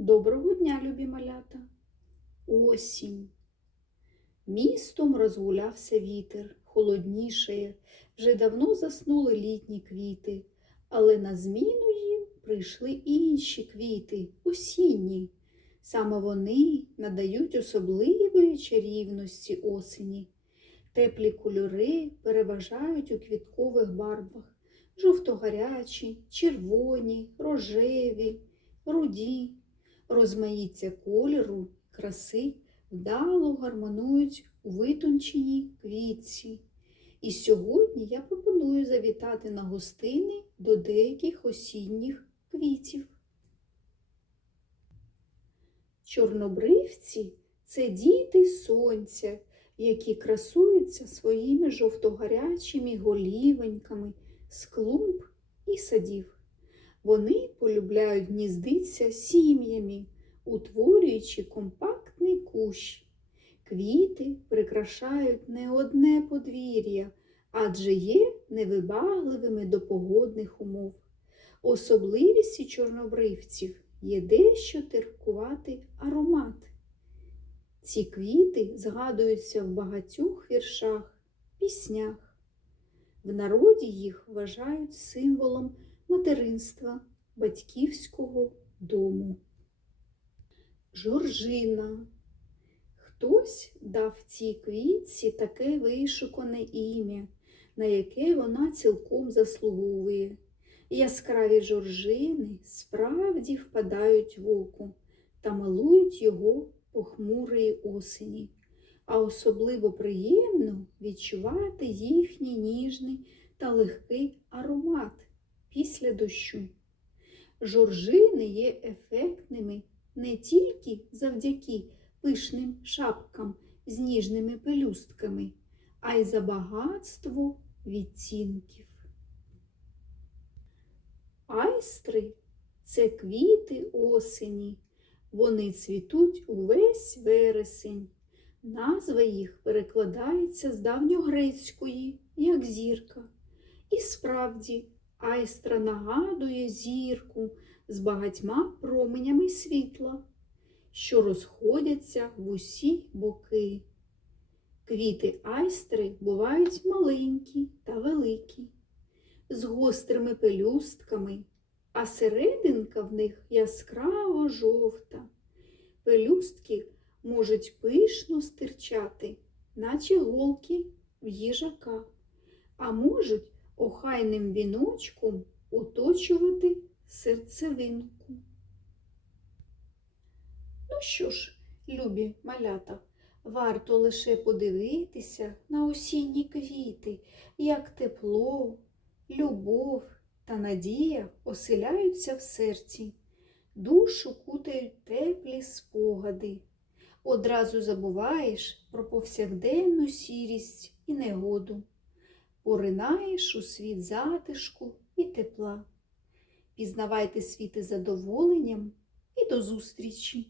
Доброго дня, любі малята. Осінь. Містом розгулявся вітер, холоднішає, вже давно заснули літні квіти, але на зміну їм прийшли інші квіти, осінні. Саме вони надають особливої чарівності осені. Теплі кольори переважають у квіткових барвах жовто-гарячі, червоні, рожеві, руді. Розмаїття кольору, краси вдало гармонують у витонченій квітці. І сьогодні я пропоную завітати на гостини до деяких осінніх квітів. Чорнобривці це діти сонця, які красуються своїми жовтогарячими голівеньками з клумб і садів. Вони полюбляють гніздитися сім'ями, утворюючи компактний кущ. Квіти прикрашають не одне подвір'я, адже є невибагливими до погодних умов. Особливістю чорнобривців є дещо терпкуватий аромат. Ці квіти згадуються в багатьох віршах, піснях. В народі їх вважають символом материнства, батьківського дому. Жоржина. Хтось дав цій квітці таке вишукане ім'я, на яке вона цілком заслуговує. Яскраві жоржини справді впадають в око та милують його похмурої осені, а особливо приємно відчувати їхній ніжний та легкий аромат після дощу. Жоржини є ефектними не тільки завдяки пишним шапкам з ніжними пелюстками, а й за багатство відцінків. Айстри це квіти осені. Вони цвітуть увесь вересень. Назва їх перекладається з давньогрецької, як зірка. І справді, айстра нагадує зірку з багатьма променями світла, що розходяться в усі боки. Квіти айстри бувають маленькі та великі, з гострими пелюстками, а серединка в них яскраво жовта. Пелюстки можуть пишно стирчати, наче голки в їжака, а можуть охайним віночком оточувати серцевинку. Ну що ж, любі малята, варто лише подивитися на осінні квіти, як тепло, любов та надія оселяються в серці, душу кутають теплі спогади. Одразу забуваєш про повсякденну сірість і негоду, поринаєш у світ затишку і тепла. Пізнавайте світи задоволенням і до зустрічі!